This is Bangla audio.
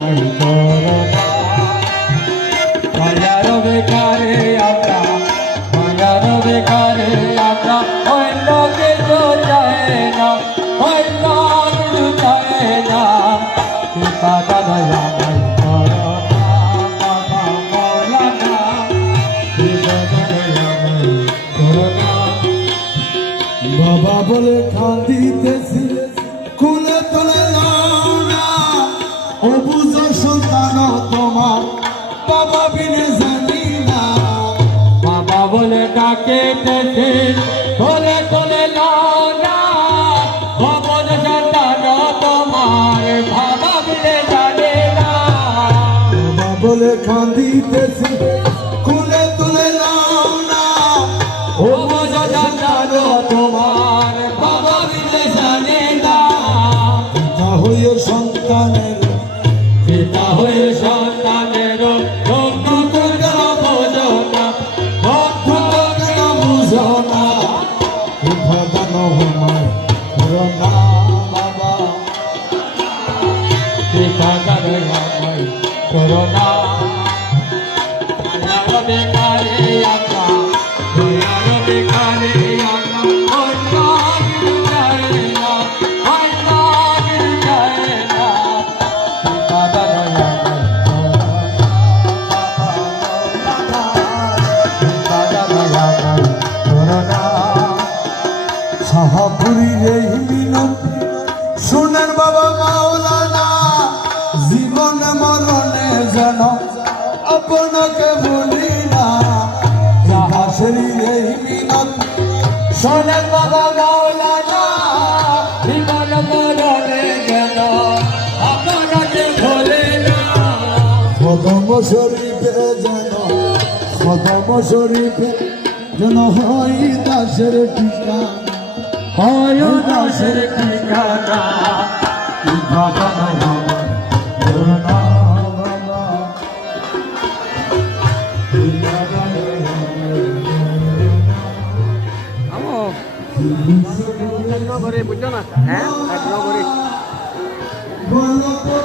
মায়ার বেকারে আমরা মায়ার বেকারে আমরা অন্য কিছু চায় না অন্য কিছু চায় না কৃপা দয়া বাবা বলে কাঁদিতেছি কুলে তোলে নাও না অবুঝ সন্তান তোমার বাবা বিনে জানি না বাবা বলে ডাকেতেছি বলে তোলে নাও না অবুঝ সন্তান তোমার বাবা বিনে জানে না বাবা বলে কাঁদিতেছি কুলে তোলে নাও না অবুঝ সন্তান তোমার বাবা বিনে জানে না পিতা হয়ে সন্তানের পিতা হয়ে সন্তানের বন্ধু তোমরা বোঝো না বন্ধু তোমরা বুঝো না বিভাদান হমায় করোনা বাবা পিতা গায় করোনা মায়ার বেকারে আমরা মায়ার বেকারে আমরা অন্য কিছু চাই না অন্য কিছু চাই না পিতা গায় করোনা শাহপুরীর এই মিনতি শোনেন বাবা মাওলানা জীবন মরণে যেন আপনাকে বলি না শাহপুরীর এই মিনতি শোনেন বাবা মাওলানা জীবন মরণে গেল আপনাকে ভোলে না কদম শরীফে যেন কদম শরীফে যেন হয় দাসের ঠিকানা হয় দাসের ঠিকানা বাবা করোনা বাবা বুঝছো না হ্যাঁ এক নগরে বলো তো